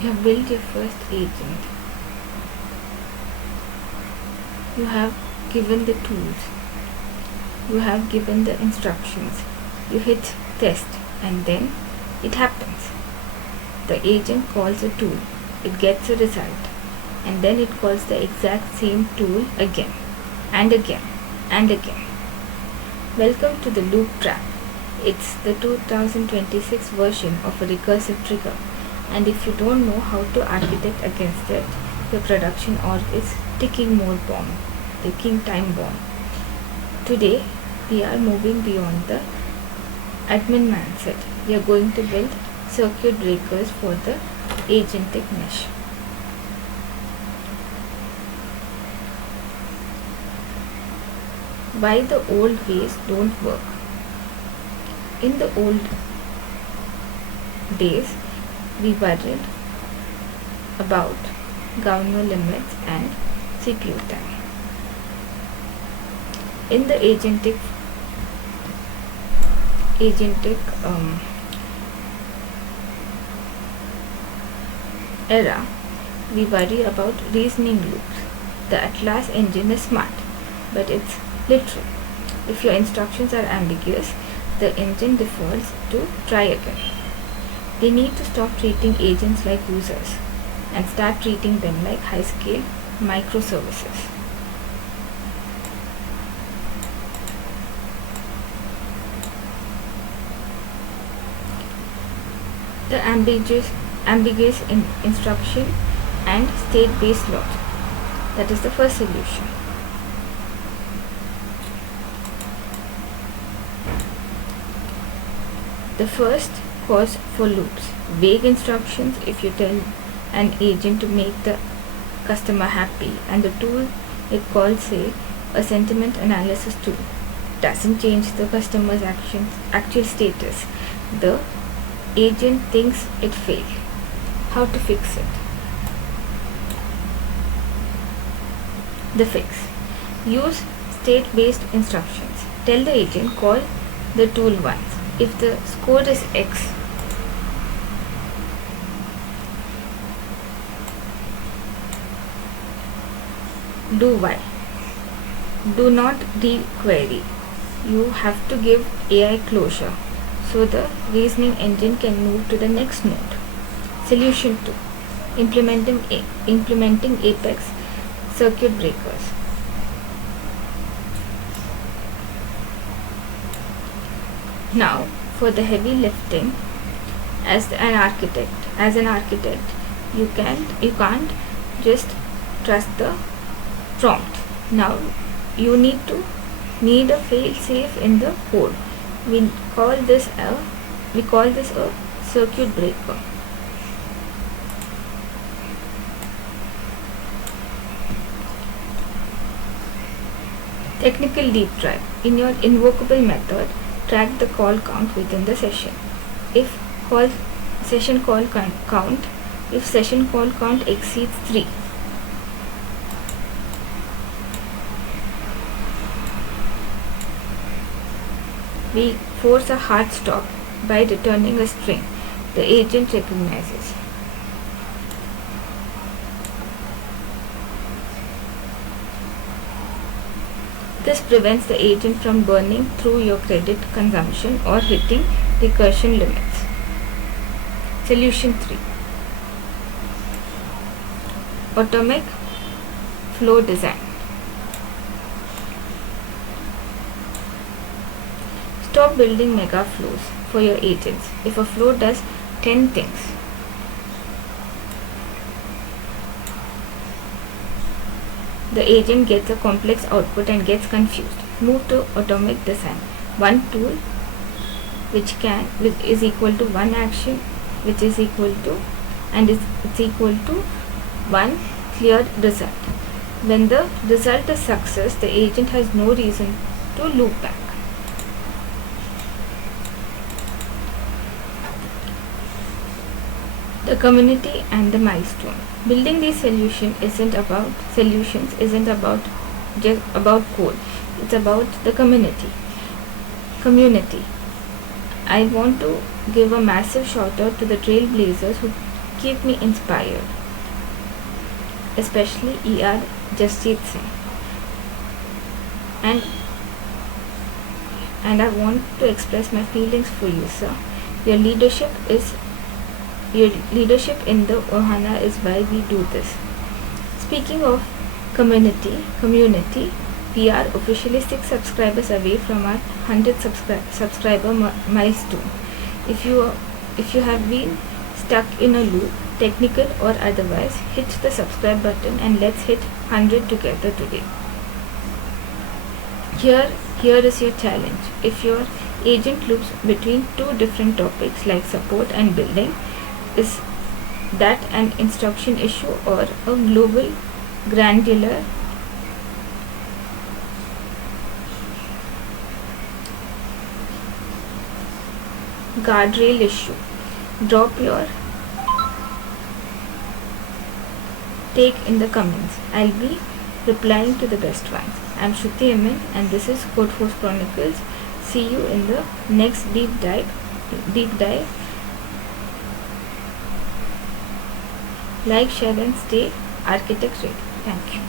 You have built your first agent. You have given the tools. You have given the instructions. You hit test and then it happens. The agent calls a tool. It gets a result. And then it calls the exact same tool again and again and again. Welcome to the loop trap. It's the 2026 version of a recursive trigger, and if you don't know how to architect against it, your production org is ticking time bomb. Today, we are moving beyond the admin mindset. We are going to build circuit breakers for the Agentic Mesh. Why the old ways don't work. In the old days, we worried about governor limits and CPU time. In the agentic era, we worry about reasoning loops. The Atlas engine is smart, but it's literal. If your instructions are ambiguous, the engine defaults to try again. They need to stop treating agents like users and start treating them like high-scale microservices. The ambiguous instruction and state-based logic. That is the first solution. The first cause for loops. Vague instructions. If you tell an agent to make the customer happy and the tool it calls, say, a sentiment analysis tool, doesn't change the customer's actual status, the agent thinks it failed. How to fix it? The fix. Use state-based instructions. Tell the agent call the tool once. If the score is X, do Y. Do not re-query. You have to give AI closure so the reasoning engine can move to the next node. Solution 2. Implementing Apex circuit breakers. Now, for the heavy lifting, as an architect, you can't just trust the prompt. Now, you need a fail-safe in the code. We call this a circuit breaker. Technical deep dive. In your invocable method, track the call count within the session. If session call count exceeds 3, we force a hard stop by returning a string the agent recognizes. This prevents the agent from burning through your credit consumption or hitting recursion limits. Solution 3. Atomic flow design. Stop building mega flows for your agents. If a flow does 10 things, the agent gets a complex output and gets confused. Move to atomic design. One tool which is equal to one action, which is equal to one cleared result. When the result is success, the agent has no reason to loop back. The community and the milestone. Building these solutions isn't about just about code. It's about the community. I want to give a massive shout out to the trailblazers keep me inspired, especially ER Jasjeet Singh. And I want to express my feelings for you, sir. Your leadership in the Ohana is why we do this. Speaking of community, we are officially 6 subscribers away from our 100 subscriber milestone. If you have been stuck in a loop, technical or otherwise, hit the subscribe button and let's hit 100 together today. Here is your challenge. If your agent loops between 2 different topics like support and building, is that an instruction issue or a global granular guardrail issue? Drop your take in the comments. I'll be replying to the best ones. I'm Shruti Amin and this is Codeforce Chronicles. See you in the next deep dive. Like, share and stay architect ready. Thank you.